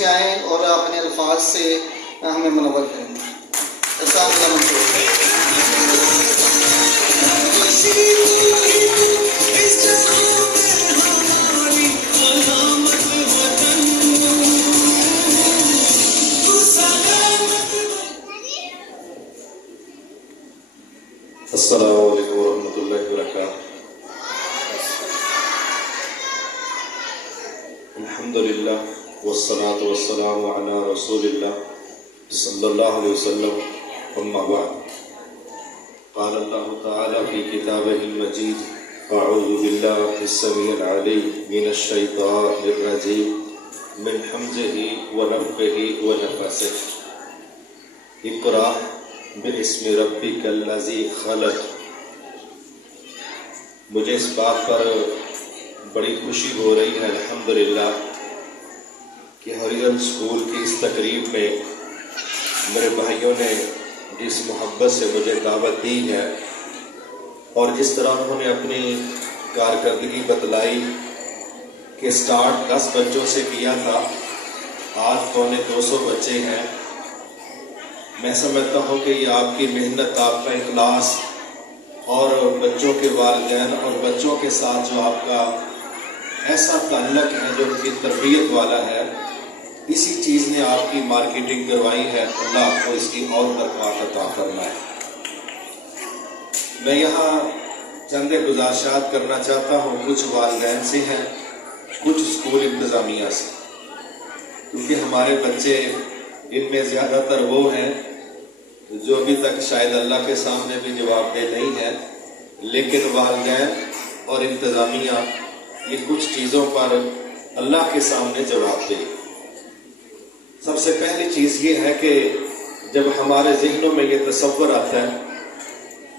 پیچھے آئیں اور اپنے الفاظ سے ہمیں منور کریں. السلام علیکم ورحمۃ اللہ وبرکاتہ. الحمدللہ والصلاة والسلام علی رسول اللہ صلی اللہ علیہ وسلم. اما بعد، قال اللہ تعالی فی کتابہ المجید: اعوذ باللہ السمیع العلیم من الشیطان الرجیم من حمزہ ونفخہ ونفثہ. اقرأ باسم ربک الذی خلق. مجھے اس بات پر بڑی خوشی ہو رہی ہے الحمدللہ کہ ہریرن اسکول کی اس تقریب میں میرے بھائیوں نے جس محبت سے مجھے دعوت دی ہے اور جس طرح انہوں نے اپنی کارکردگی بتلائی کہ سٹارٹ 10 بچوں سے کیا تھا، آج 250 بچے ہیں. میں سمجھتا ہوں کہ یہ آپ کی محنت، آپ کا اخلاص اور بچوں کے والدین اور بچوں کے ساتھ جو آپ کا ایسا تعلق ہے جو ان کی تربیت والا ہے، اسی چیز نے آپ کی مارکیٹنگ کروائی ہے. اللہ آپ کو اس کی اور برکات عطا فرمائے. میں یہاں چند گزارشات کرنا چاہتا ہوں، کچھ والدین سے ہیں، کچھ اسکول انتظامیہ سے، کیونکہ ہمارے بچے ان میں زیادہ تر وہ ہیں جو ابھی تک شاید اللہ کے سامنے بھی جواب دہ نہیں ہے، لیکن والدین اور انتظامیہ یہ کچھ چیزوں پر اللہ کے سامنے جواب دے. سب سے پہلی چیز یہ ہے کہ جب ہمارے ذہنوں میں یہ تصور آتا ہے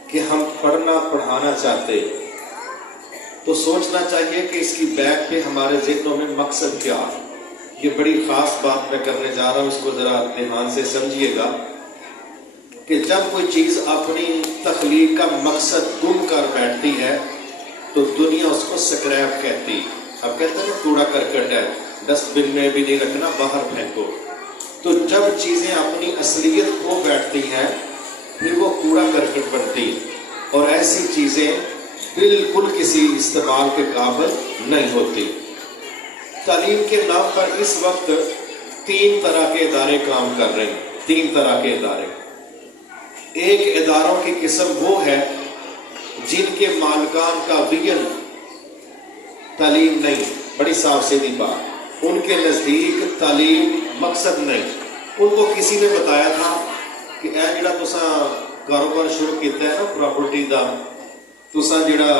کہ ہم پڑھنا پڑھانا چاہتے، تو سوچنا چاہیے کہ اس کی بیک پہ ہمارے ذہنوں میں مقصد کیا ہے. یہ بڑی خاص بات میں کرنے جا رہا ہوں، اس کو ذرا دھیان سے سمجھیے گا کہ جب کوئی چیز اپنی تخلیق کا مقصد گم کر بیٹھتی ہے تو دنیا اس کو سکریپ کہتی. اب کہتے ہیں نا کوڑا کرکٹ ہے، ڈسٹ بن میں بھی نہیں رکھنا، باہر پھینکو. تو جب چیزیں اپنی اصلیت کھو بیٹھتی ہیں پھر وہ کوڑا کرکٹ بنتی، اور ایسی چیزیں بالکل کسی استعمال کے قابل نہیں ہوتی. تعلیم کے نام پر اس وقت 3 طرح کے ادارے کام کر رہے ہیں. 3 طرح کے ادارے. ایک اداروں کی قسم وہ ہے جن کے مالکان کا ویژن تعلیم نہیں. بڑی صاف سیدھی بات، ان کے نزدیک تعلیم مقصد نہیں. ان کو کسی نے بتایا تھا کہ اے جڑا تساں کاروبار شروع کیتا ہے نا پراپرٹی دا، تساں جڑا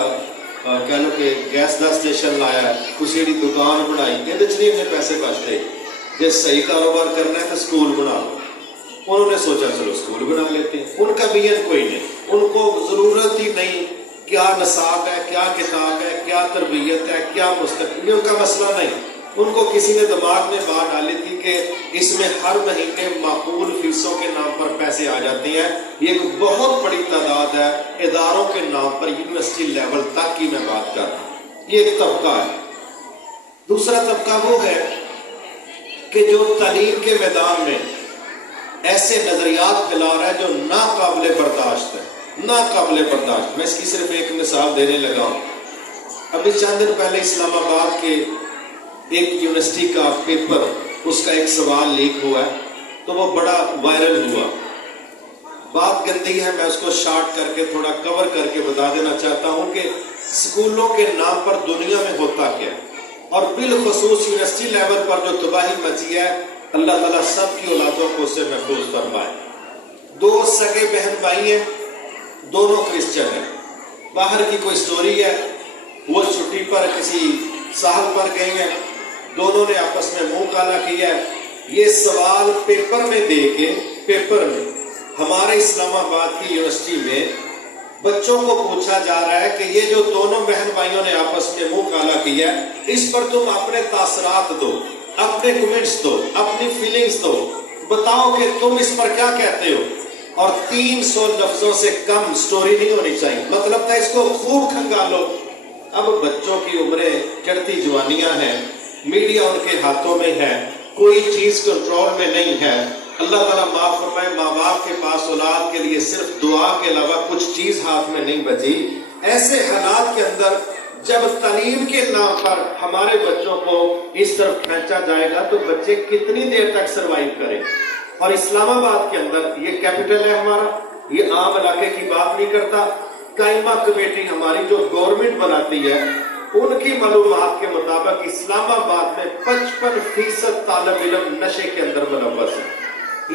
کہہ لو کہ گیس دا اسٹیشن لایا ہے، تسی جڑی دکان بنائی، یہ نہیں اتنے پیسے بچتے، جی صحیح کاروبار کرنا ہے تو سکول بنا لو. انہوں نے سوچا چلو سکول بنا لیتے ہیں. ان کا ویژن کوئی نہیں، ان کو ضرورت ہی نہیں کیا نصاب ہے، کیا کتاب ہے، کیا تربیت ہے، کیا مستقبل، یہ ان کا مسئلہ نہیں. ان کو کسی نے دماغ میں بات ڈالی تھی کہ اس میں ہر مہینے معقول فیسوں کے نام پر پیسے آ جاتے ہیں. یہ ایک بہت بڑی تعداد ہے اداروں کے نام پر، یونیورسٹی لیول تک کی میں بات کر رہا ہوں. یہ ایک طبقہ ہے. دوسرا طبقہ وہ ہے کہ جو تعلیم کے میدان میں ایسے نظریات پھیلا رہا ہے جو ناقابل برداشت ہے. ناقابل برداشت. میں اس کی صرف ایک مثال دینے لگا ہوں. ابھی چند دن پہلے اسلام آباد کے ایک یونیورسٹی کا پیپر، اس کا ایک سوال لیک ہوا ہے تو وہ بڑا وائرل ہوا. بات گندی ہے، میں اس کو شارٹ کر کے تھوڑا کور کر کے بتا دینا چاہتا ہوں کہ سکولوں کے نام پر دنیا میں ہوتا کیا ہے، اور بالخصوص یونیورسٹی لیول پر جو تباہی مچی ہے، اللہ تعالیٰ سب کی اولادوں کو اس سے محفوظ فرمائے. 2 سگے بہن بھائی ہیں، دونوں کرسچن ہیں. باہر کی کوئی سٹوری ہے، وہ چھٹی پر کسی ساحل پر گئے ہیں، دونوں نے آپس میں منہ کالا کیا ہے. یہ سوال پیپر میں دے کے، پیپر میں ہمارے اسلام آباد کی یونیورسٹی میں بچوں کو پوچھا جا رہا ہے کہ یہ جو دونوں بہن بھائیوں نے آپس میں منہ کالا کیا ہے، اس پر تم اپنے تاثرات دو، اپنے کمنٹس دو، اپنی فیلنگز دو، بتاؤ کہ تم اس پر کیا کہتے ہو. اور 300 لفظوں سے کم سٹوری نہیں ہونی چاہیے. مطلب تھا اس کو خوب کھنگالو. اب بچوں کی عمریں چڑھتی جوانیاں ہیں، میڈیا ان کے ہاتھوں میں ہے، کوئی چیز کنٹرول میں نہیں ہے. اللہ تعالیٰ معاف فرمائے, ماں باپ کے پاس اولاد کے لیے صرف دعا کے علاوہ کچھ چیز ہاتھ میں نہیں بچی. ایسے حالات کے اندر جب تعلیم کے نام پر ہمارے بچوں کو اس طرف کھینچا جائے گا تو بچے کتنی دیر تک سروائیو کریں. اور اسلام آباد کے اندر یہ کیپٹل ہے ہمارا, یہ عام علاقے کی بات نہیں کرتا. قائمہ کمیٹی ہماری جو گورنمنٹ بناتی ہے, ان کی معلومات کے مطابق اسلام آباد میں 55% طالب علم نشے کے اندر ملوث ہے.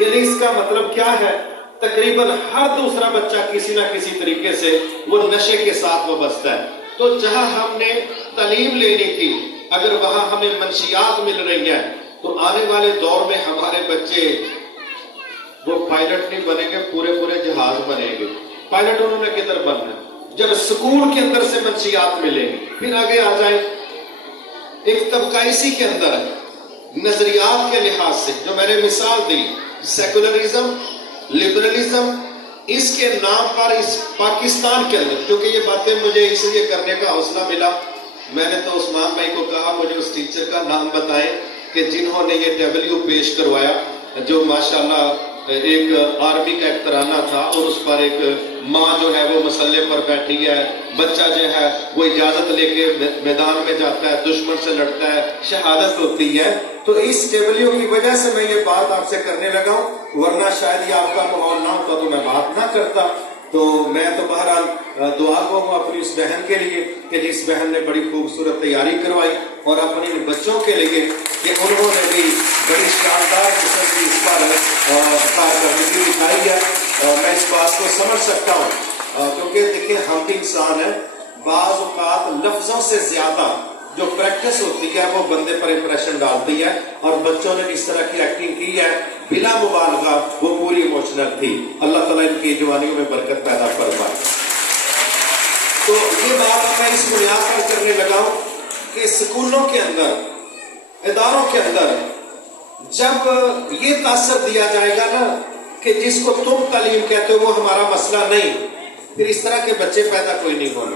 یعنی اس کا مطلب کیا ہے, تقریباً ہر دوسرا بچہ کسی نہ کسی طریقے سے وہ نشے کے ساتھ وابستہ ہے. تو جہاں ہم نے تعلیم لینی تھی, اگر وہاں ہمیں منشیات مل رہی ہیں, تو آنے والے دور میں ہمارے بچے وہ پائلٹ نہیں بنیں گے, پورے جہاز بنیں گے. پائلٹ انہوں نے کدھر بننا ہے جب اسکول کے اندر سے منشیات ملیں گی. پھر آگے آ جائے ایک طبقائی کے اندر نظریات کے لحاظ سے جو میں نے مثال دی, سیکولرزم, لبرلزم, اس کے نام پر اس پاکستان کے اندر, کیونکہ یہ باتیں مجھے اس لیے کرنے کا حوصلہ ملا, میں نے تو عثمان بھائی کو کہا مجھے اس ٹیچر کا نام بتائیں کہ جنہوں نے یہ ڈبلیو پیش کروایا, جو ماشاءاللہ ایک آرمی کا ایک ترانہ تھا اور اس پر ایک ماں جو ہے وہ مسلح پر بیٹھی ہے, بچہ جو ہے وہ اجازت لے کے میدان میں جاتا ہے, دشمن سے لڑتا ہے, شہادت ہوتی ہے. تو اس ڈبلیو کی وجہ سے میں یہ بات آپ سے کرنے لگا ہوں, ورنہ شاید یہ آپ کا ماحول نہ ہوتا تو میں بات نہ کرتا. تو میں تو بہرحال دعا گو ہوں اپنی اس بہن کے لیے کہ جس بہن نے بڑی خوبصورت تیاری کروائی, اور اپنے بچوں کے لیے کہ انہوں نے بھی بڑی شاندار قسم کی اس پر کارکردگی دکھائی ہے. میں اس بات کو سمجھ سکتا ہوں, کیونکہ دیکھیں ہم بھی انسان ہیں, بعض اوقات لفظوں سے زیادہ جو پریکٹس ہوتی ہے وہ بندے پر امپریشن ڈالتی ہے, اور بچوں نے اس طرح کی ایکٹنگ کی ہے بلا مبالغہ, وہ پوری ایموشنل تھی. اللہ تعالیٰ ان کی جوانیوں میں برکت پیدا فرمائے. تو یہ بات میں اس بنیاد پر کرنے لگا ہوں کہ اسکولوں کے اندر, اداروں کے اندر جب یہ تاثر دیا جائے گا نا کہ جس کو تم تعلیم کہتے ہو وہ ہمارا مسئلہ نہیں, پھر اس طرح کے بچے پیدا کوئی نہیں ہونے.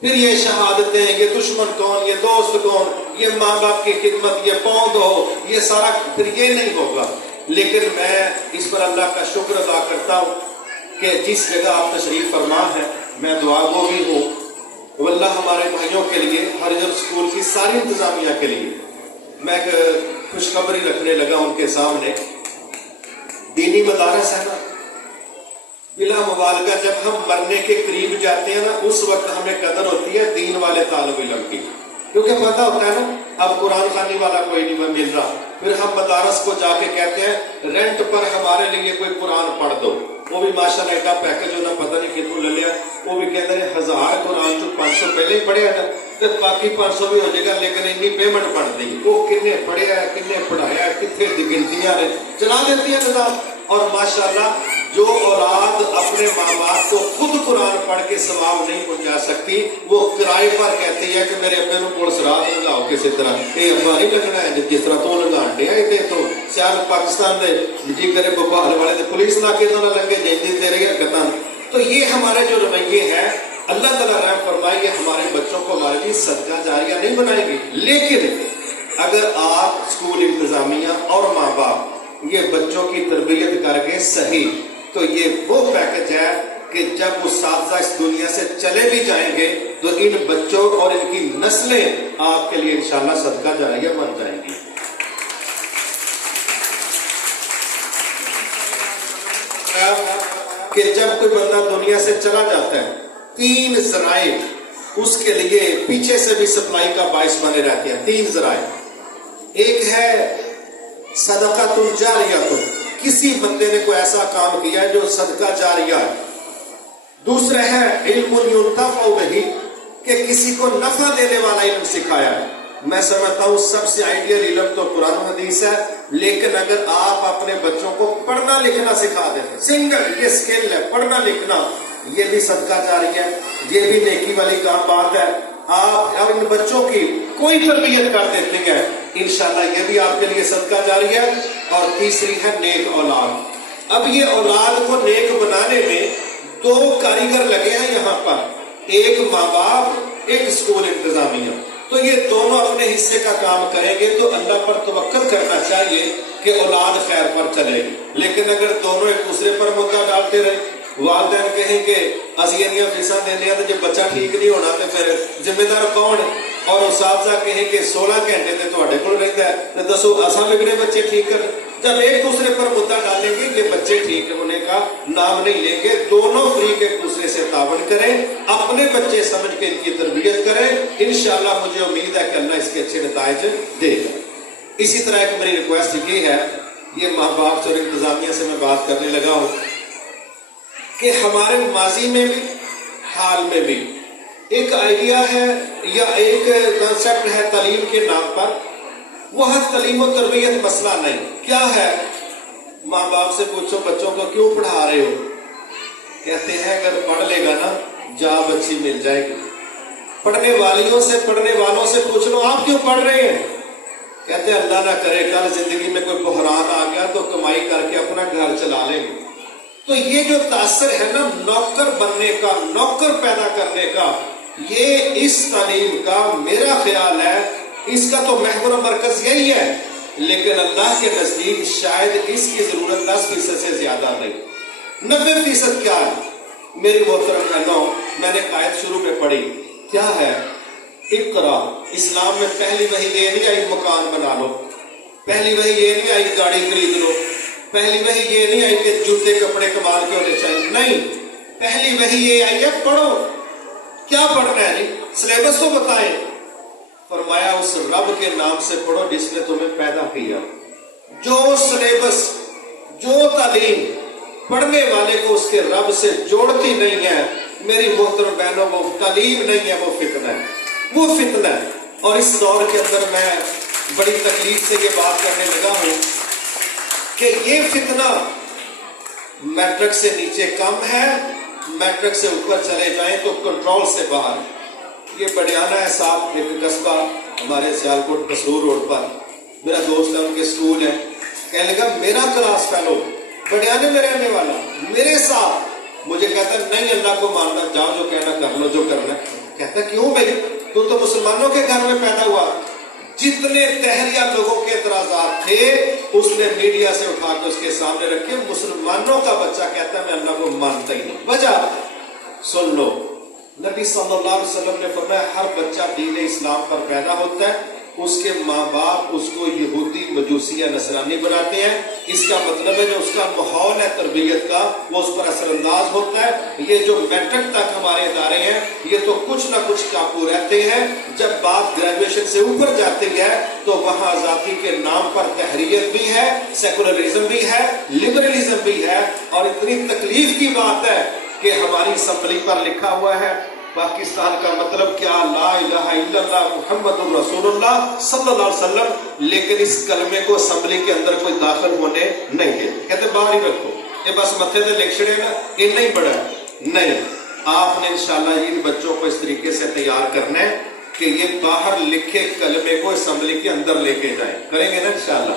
پھر یہ شہادتیں, یہ دشمن کون, یہ دوست کون, یہ ماں باپ کی خدمت, یہ پود ہو, یہ سارا, پھر یہ نہیں ہوگا. لیکن میں اس پر اللہ کا شکر ادا کرتا ہوں کہ جس جگہ آپ تشریف فرما ہے, میں دعا گو بھی ہوں. واللہ ہمارے بھائیوں کے لیے, ہریجن اسکول کی ساری انتظامیہ کے لیے میں ایک خوشخبری رکھنے لگا ان کے سامنے. دینی مدارس ہے نا, بلا مبالغہ جب ہم مرنے کے قریب جاتے ہیں نا, اس وقت ہمیں قدر ہوتی ہے دین والے طالب علم کی, کیونکہ پتہ ہوتا ہے نا اب قرآن خوانی والا کوئی نہیں مل رہا. پھر ہم مدارس کو جا کے کہتے ہیں رینٹ پر ہمارے لیے کوئی قرآن پڑھ دو, وہ بھی ماشاءاللہ ایک پیکج ہونا پتہ نہیں کتوں لے لیا, وہ بھی کہتے ہیں 1000 قرآن جو 500 پہلے ہی پڑھے گا تو باقی 500 بھی ہو جائے گا, لیکن اتنی پیمنٹ پڑ دی, وہ کنے پڑھیا ہے, کنے پڑھایا ہے, کتنے گنتیاں نے چلا دیتی ہیں نظام. اور ماشاءاللہ جو اولاد اپنے ماں باپ کو خود قرآن پڑھ کے ثواب نہیں پہنچا سکتی, وہ کرائے پر کہتی ہے کہ میرے ابے نو پولیس رات لگاؤ کسی طرح, یہ ابا نہیں لگنا ہے جس طرح تو لگان دیا. یہ تو سیال پاکستان دے جی کرے بھوپال والے پولیس لا کے تو نہ لگے جی تیرے حرکتاں. تو یہ ہمارے جو رویے ہیں, اللہ تعالیٰ رحم فرمائے, یہ ہمارے بچوں کو ہمارے لیے صدقہ جاریہ نہیں بنائیں گے. لیکن اگر آپ اسکول انتظامیہ اور ماں باپ یہ بچوں کی تربیت کر کے صحیح, تو یہ وہ پیکج ہے کہ جب اساتذہ اس دنیا سے چلے بھی جائیں گے تو ان بچوں اور ان کی نسلیں آپ کے لیے انشاءاللہ صدقہ جاریہ بن جائیں گی. کہ جب کوئی بندہ دنیا سے چلا جاتا ہے, 3 ذرائع اس کے لیے پیچھے سے بھی سپلائی کا باعث بنے رہتے ہیں. 3 ذرائع, ایک ہے صدقۃ جاریہ, کسی بندے نے کوئی ایسا کام کیا ہے جو صدقہ جاریہ ہے. دوسرا ہے علم ينتفع به, کہ کسی کو نفع دینے والا علم سکھایا ہے. میں سمجھتا ہوں سب سے آئیڈیل علم تو قرآن و حدیث ہے, لیکن اگر آپ اپنے بچوں کو پڑھنا لکھنا سکھا دیتے, سنگل یہ سکل ہے پڑھنا لکھنا, یہ بھی صدقہ جاریہ ہے, یہ بھی نیکی والی کام بات ہے. آپ ان بچوں کی کوئی تربیت کر دیتے ہیں, انشاءاللہ یہ بھی آپ کے لیے صدقہ جاریہ ہے. اور تیسری ہے نیک اولاد. اب یہ اولاد کو نیک بنانے میں 2 کاریگر لگے ہیں یہاں پر, ایک ماں باپ, ایک اسکول انتظامیہ. تو یہ دونوں اپنے حصے کا کام کریں گے تو اللہ پر توکل کرنا چاہیے کہ اولاد خیر پر چلے گی. لیکن اگر دونوں ایک دوسرے پر مدعا ڈالتے رہے, والدین کہیں کہ اسی فیصد دینے تو جب بچہ ٹھیک نہیں ہونا تو پھر ذمہ دار کون ہے, اور اساتذہ کہیں کہ 16 گھنٹے تے تواڈے کول رہندا ہے تے دسو اساں بگڑے بچے ٹھیک کر. جب ایک دوسرے پر مدعا ڈالیں گے کہ بچے ٹھیک ہونے کا نام نہیں لیں گے, دونوں فریق ایک دوسرے سے تعاون کریں, اپنے بچے سمجھ کے ان کی تربیت کریں, انشاءاللہ مجھے امید ہے کہ اللہ اس کے اچھے نتائج دے گا. اسی طرح ایک میری ریکویسٹ یہ ہے, یہ ماں باپ اور انتظامیہ سے میں بات کرنے لگا ہوں کہ ہمارے ماضی میں بھی حال میں بھی ایک آئیڈیا ہے یا ایک کنسپٹ ہے تعلیم کے نام پر, وہ تعلیم و تربیت مسئلہ نہیں. کیا ہے؟ ماں باپ سے پوچھو بچوں کو کیوں پڑھا رہے ہو, کہتے ہیں اگر پڑھ لے گا نا جاب اچھی مل جائے گی. پڑھنے والیوں سے پڑھنے والوں سے پوچھ لو آپ کیوں پڑھ رہے ہیں, کہتے ہیں اللہ نہ کرے کل زندگی میں کوئی بحران آ گیا تو کمائی کر کے اپنا گھر چلا لیں گے. تو یہ جو تاثر ہے نا نوکر بننے کا, نوکر پیدا کرنے کا, یہ اس تعلیم کا میرا خیال ہے اس کا تو محور مرکز یہی ہے, لیکن اللہ کے نزدیک شاید اس کی ضرورت 10% سے زیادہ نہیں, 90% کیا ہے. میری محترم بہنوں, میں نے آیت شروع میں پڑھی, کیا ہے؟ اقرا. اسلام میں پہلی وحی یہ نہیں آئی مکان بنا لو, پہلی وحی یہ نہیں آئی گاڑی خرید لو, پہلی وحی یہ نہیں آئی کہ جوتے کپڑے کمال کے ہونے چاہیے, نہیں. پہلی وحی یہ آئی ہے پڑھو. کیا پڑھنا ہے جی؟ سلیبس تو بتائیں. فرمایا اس رب کے نام سے پڑھو جس نے تمہیں پیدا کیا. جو سلیبس, جو تعلیم پڑھنے والے کو اس کے رب سے جوڑتی نہیں ہے, میری محترم بہنوں, وہ تعلیم نہیں ہے, وہ فتنہ ہے, وہ فتنہ ہے. اور اس دور کے اندر میں بڑی تکلیف سے یہ بات کرنے لگا ہوں کہ یہ فتنہ میٹرک سے نیچے کم ہے, میٹرک سے اوپر چلے جائیں تو کنٹرول سے باہر. یہ بڑیانہ ہے صاحب, ایک قصبہ ہمارے سیالکوٹ قصور روڈ پر, میرا دوست ہے, ان کے سکول ہے, کہنے لگا میرا کلاس فیلو بڑیانے میں رہنے والا میرے ساتھ, مجھے کہتا نہیں اللہ کو ماننا, جاؤ جو کہنا کر لو جو کرنا ہے. کہتا کیوں بھائی, تو مسلمانوں کے گھر میں پیدا ہوا. جتنے تحریہ لوگوں کے اعتراضات تھے اس نے میڈیا سے اٹھا کے اس کے سامنے رکھے. مسلمانوں کا بچہ کہتا ہے میں اللہ کو مانتا ہی نہیں. وجہ سن لو, نبی صلی اللہ علیہ وسلم نے فرمایا ہر بچہ دین اسلام پر پیدا ہوتا ہے, اس کے ماں باپ اس کو یہودی مجوسی یا نصرانی بناتے ہیں. اس کا مطلب ہے جو اس کا ماحول ہے تربیت کا وہ اس پر اثر انداز ہوتا ہے. یہ جو میٹرک تک ہمارے ادارے ہیں یہ تو کچھ نہ کچھ کاپو رہتے ہیں. جب بات گریجویشن سے اوپر جاتی ہے تو وہاں آزادی کے نام پر تحریت بھی ہے, سیکولرزم بھی ہے, لبرلزم بھی ہے. اور اتنی تکلیف کی بات ہے کہ ہماری اسمبلی پر لکھا ہوا ہے پاکستان کا مطلب کیا, لا الہ الا اللہ محمد رسول اللہ صلی اللہ علیہ وسلم, لیکن اس کلمے کو اسمبلی کے اندر کوئی داخل ہونے نہیں دے. کہتے باہر ہی رکھو, یہ بس متھے تے لکھ چھڑے نا, یہ نہیں پڑھا نہیں. آپ نے انشاءاللہ ان بچوں کو اس طریقے سے تیار کرنا ہے کہ یہ باہر لکھے کلمے کو اسمبلی کے اندر لے کے جائیں. کریں گے نا انشاءاللہ.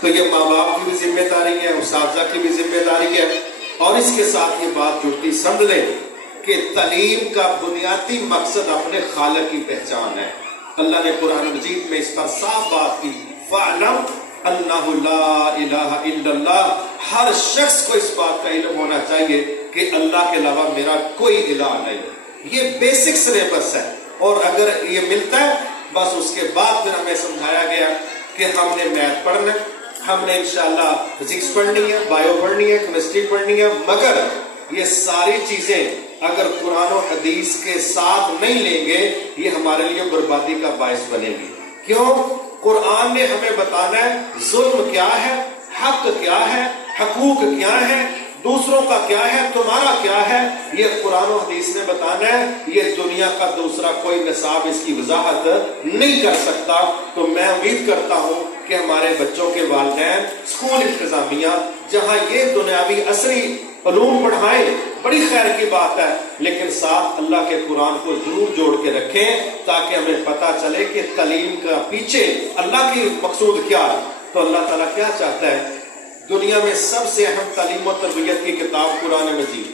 تو یہ ماں باپ کی بھی ذمہ داری ہے, اساتذہ کی بھی ذمہ داری ہے, اور اس کے ساتھ یہ بات جڑتی سمجھ لیں کہ تعلیم کا بنیادی مقصد اپنے خالق کی پہچان ہے. اللہ نے قرآن مجید میں اس پر صاف بات کی, فَاعْلَمْ أَنَّهُ لَا إِلَهَ إِلَّا اللَّهِ. ہر شخص کو اس بات کا علم ہونا چاہیے کہ اللہ کے علاوہ میرا کوئی الہ نہیں. یہ بیسک سلیبس ہے, اور اگر یہ ملتا ہے بس اس کے بعد پھر ہمیں سمجھایا گیا کہ ہم نے میتھ پڑھنا ہے, ہم نے انشاءاللہ فزکس پڑھنی ہے, بایو پڑھنی ہے, کیمسٹری پڑھنی ہے, مگر یہ ساری چیزیں اگر قرآن و حدیث کے ساتھ نہیں لیں گے یہ ہمارے لیے بربادی کا باعث بنے گی. کیوں؟ قرآن نے ہمیں بتانا ہے ظلم کیا ہے, حق کیا ہے, حقوق کیا ہے, دوسروں کا کیا ہے, تمہارا کیا ہے, یہ قرآن و حدیث نے بتانا ہے. یہ دنیا کا دوسرا کوئی نصاب اس کی وضاحت نہیں کر سکتا. تو میں امید کرتا ہوں کہ ہمارے بچوں کے والدین, اسکول انتظامیہ جہاں یہ دنیاوی عصری علوم پڑھائیں بڑی خیر کی بات ہے, لیکن ساتھ اللہ کے قرآن کو ضرور جوڑ کے رکھیں تاکہ ہمیں پتا چلے کہ تعلیم کا پیچھے اللہ کی مقصود کیا ہے. تو اللہ تعالیٰ کیا چاہتا ہے؟ دنیا میں سب سے اہم تعلیم و تربیت کی کتاب قرآن مجید.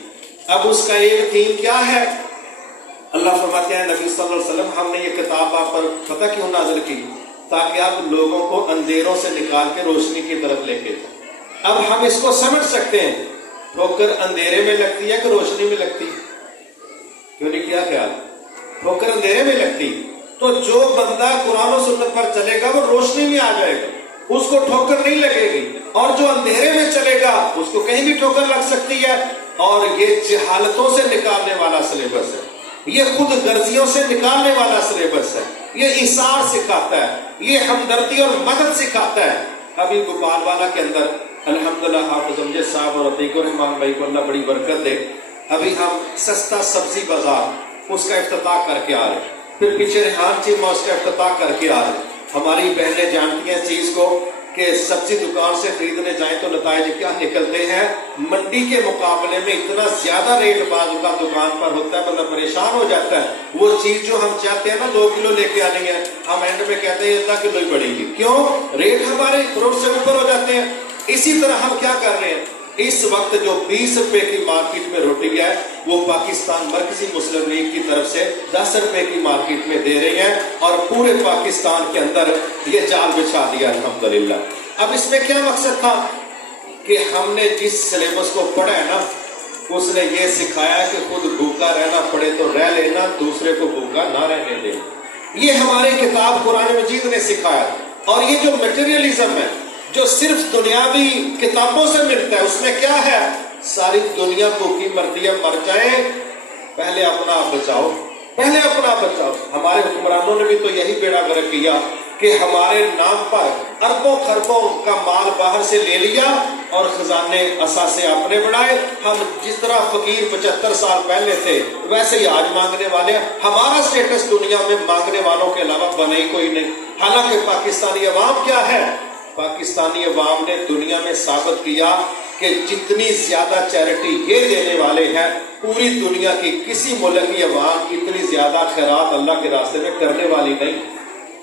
اب اس کا ایک تھیم کیا ہے؟ اللہ فرماتے ہیں نبی صلی اللہ علیہ وسلم ہم نے یہ کتاب آپ پر پتہ کیوں نازل کی؟ تاکہ آپ لوگوں کو اندھیروں سے نکال کے روشنی کی طرف لے کے جائیں۔ اب ہم اس کو سمجھ سکتے ہیں، ٹھوکر اندھیرے میں لگتی ہے کہ روشنی میں لگتی؟ کیوں نہیں؟ کیا خیال؟ ٹھوکر اندھیرے میں لگتی، تو جو بندہ قرآن و سنت پر چلے گا وہ روشنی میں آ جائے گا، اس کو ٹھوکر نہیں لگے گی، اور جو اندھیرے میں چلے گا اس کو کہیں بھی ٹھوکر لگ سکتی ہے۔ اور یہ جہالتوں سے نکالنے والا سلیبس ہے، یہ خود غرضیوں سے نکالنے والا سلیبس ہے، یہ ایثار سکھاتا ہے، یہ ہمدردی اور مدد سکھاتا ہے۔ ابھی گوپال والا کے اندر الحمدللہ حافظ امجد صاحب اور عتیق الرحمان بھائی کو اللہ بڑی برکت دے، ابھی ہم سستا سبزی بازار اس کا افتتاح کر کے آ رہے ہیں، پھر پیچھے ریحان چیمہ اس کا افتتاح کر کے آ رہے ہیں۔ ہماری بہنیں جانتی ہیں چیز کو کہ سبزی دکان سے خریدنے جائیں تو نتائج کیا نکلتے ہیں؟ منڈی کے مقابلے میں اتنا زیادہ ریٹ بعض کا دکان پر ہوتا ہے، بندہ پریشان ہو جاتا ہے۔ وہ چیز جو ہم چاہتے ہیں نا 2 کلو لے کے آنی ہے، ہم اینڈ میں کہتے ہیں 1 کلو ہی پڑے گی، کیوں؟ ریٹ ہمارے کروڑ سے اوپر ہو جاتے ہیں۔ اسی طرح ہم کیا کر رہے ہیں؟ اس وقت جو 20 روپے کی مارکیٹ میں روٹی ہے وہ پاکستان مرکزی مسلم لیگ کی طرف سے 10 روپے کی مارکیٹ میں دے رہے ہیں، اور پورے پاکستان کے اندر یہ جال بچھا دیا الحمدللہ۔ اب اس میں کیا مقصد تھا کہ ہم نے جس سلیبس کو پڑھا ہے نا، اس نے یہ سکھایا کہ خود بھوکا رہنا پڑے تو رہ لینا، دوسرے کو بھوکا نہ رہنے دے۔ یہ ہماری کتاب قرآن مجید نے سکھایا۔ اور یہ جو میٹیریلزم ہے جو صرف دنیاوی کتابوں سے ملتا ہے، اس میں کیا ہے؟ ساری دنیا بھوکی مرتی ہے، مر جائے، پہلے اپنا آپ بچاؤ، پہلے اپنا آپ بچاؤ۔ ہمارے حکمرانوں نے بھی تو یہی بیڑا غرق کیا کہ ہمارے نام پر اربوں خربوں کا مال باہر سے لے لیا اور خزانے اثاثے اپنے بڑھائے۔ ہم جس طرح فقیر 75 سال پہلے تھے ویسے ہی آج مانگنے والے ہیں۔ ہمارا سٹیٹس دنیا میں مانگنے والوں کے علاوہ بنے ہی کوئی نہیں۔ حالانکہ پاکستانی عوام کیا ہے؟ پاکستانی عوام نے دنیا میں ثابت کیا کہ جتنی زیادہ چیریٹی یہ دینے والے ہیں، پوری دنیا کی کسی ملک کی عوام کی اتنی زیادہ خیرات اللہ کے راستے میں کرنے والی نہیں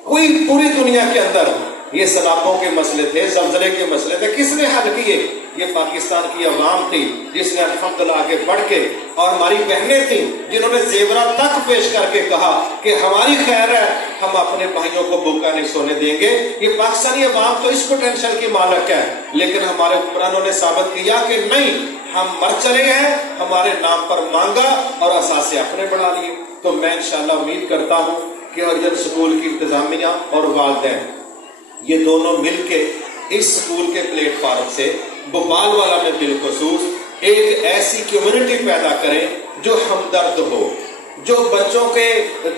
کوئی پوری دنیا کے اندر۔ یہ سیلابوں کے مسئلے تھے، زلزلے کے مسئلے تھے، کس نے حل کیے؟ یہ پاکستان کی عوام تھی جس نے الحمدللہ آگے بڑھ کے، اور ہماری بہنیں تھیں جنہوں نے زیورات تک پیش کر کے کہا کہ ہماری خیر ہے، ہم اپنے بھائیوں کو بھوکا نہیں سونے دیں گے۔ یہ پاکستانی عوام تو اس پوٹینشل کی مالک ہے، لیکن ہمارے حکمرانوں نے ثابت کیا کہ نہیں، ہم مر چلے ہیں، ہمارے نام پر مانگا اور اثاثے اپنے بڑھا لیے۔ تو میں انشاءاللہ امید کرتا ہوں کہ ارجن سکول کی انتظامیہ اور والدین یہ دونوں مل کے اس سکول کے پلیٹ فارم سے بھوپال والا میں بالخصوص ایک ایسی کمیونٹی پیدا کریں جو ہمدرد ہو، جو بچوں کے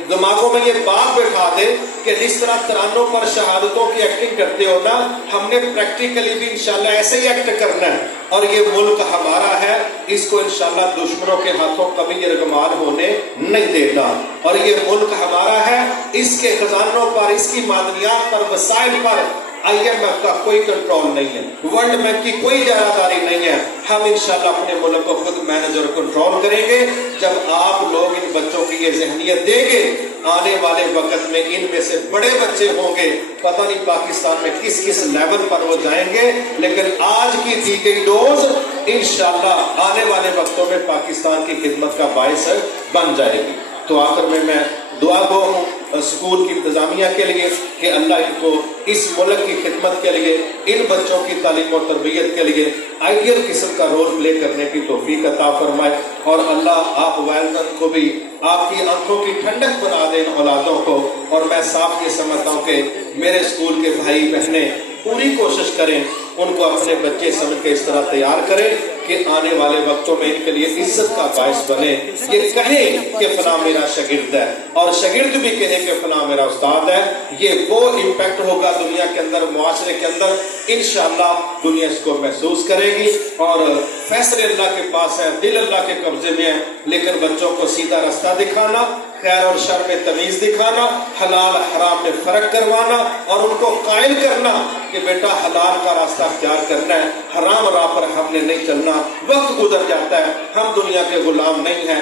دماغوں میں یہ بات بٹھا دے کہ جس طرح ترانوں پر شہادتوں کی ایکٹنگ کرتے ہو نا، ہم نے پریکٹیکلی بھی انشاءاللہ ایسے ہی ایکٹ کرنا ہے، اور یہ ملک ہمارا ہے، اس کو انشاءاللہ دشمنوں کے ہاتھوں کبھی یرغمال ہونے نہیں دینا، اور یہ ملک ہمارا ہے، اس کے خزانوں پر، اس کی معدنیات پر، وسائل پر IMF کا کوئی کنٹرول نہیں ہے، ورلڈ بینک کی کوئی جائیداداری نہیں ہے۔ ہم انشاءاللہ اپنے ملک کو خود مینج اور کنٹرول کریں گے۔ جب آپ لوگ ان بچوں کی یہ ذہنیت دیں گے، آنے والے وقت میں ان میں سے بڑے بچے ہوں گے، پتہ نہیں پاکستان میں کس کس لیول پر وہ جائیں گے، لیکن آج کی دی گئی ڈوز انشاءاللہ آنے والے وقتوں میں پاکستان کی خدمت کا باعث بن جائے گی۔ تو آخر میں دعا گو ہوں سکول کی انتظامیہ کے لیے کہ اللہ ان کو اس ملک کی خدمت کے لیے، ان بچوں کی تعلیم و تربیت کے لیے آئیڈیل قسم کا رول پلے کرنے کی توفیق عطا فرمائے، اور اللہ آپ والدین کو بھی آپ کی آنکھوں کی ٹھنڈک بنا دیں ان اولادوں کو۔ اور میں صاف یہ سمجھتا ہوں کہ میرے اسکول کے بھائی بہنیں پوری کوشش کریں ان کو اپنے بچے سمجھ کے اس طرح تیار کریں کہ آنے والے وقتوں میں ان کے لیے عزت کا باعث بنے، یہ کہیں کہ فلاں میرا شاگرد ہے، اور شاگرد بھی کہیں کہ فلاں میرا استاد ہے۔ یہ وہ امپیکٹ ہوگا دنیا کے اندر، معاشرے کے اندر، انشاءاللہ دنیا اس کو محسوس کرے گی۔ اور فیصلے اللہ کے پاس ہے، دل اللہ کے قبضے میں ہے، لیکن بچوں کو سیدھا رستہ دکھانا، خیر اور شر میں تمیز دکھانا، حلال حرام میں فرق کروانا، اور ان کو قائل کرنا کہ بیٹا حلال کا راستہ اختیار کرنا ہے، حرام راہ پر ہم نے نہیں چلنا۔ وقت گزر جاتا ہے، ہم دنیا کے غلام نہیں ہیں،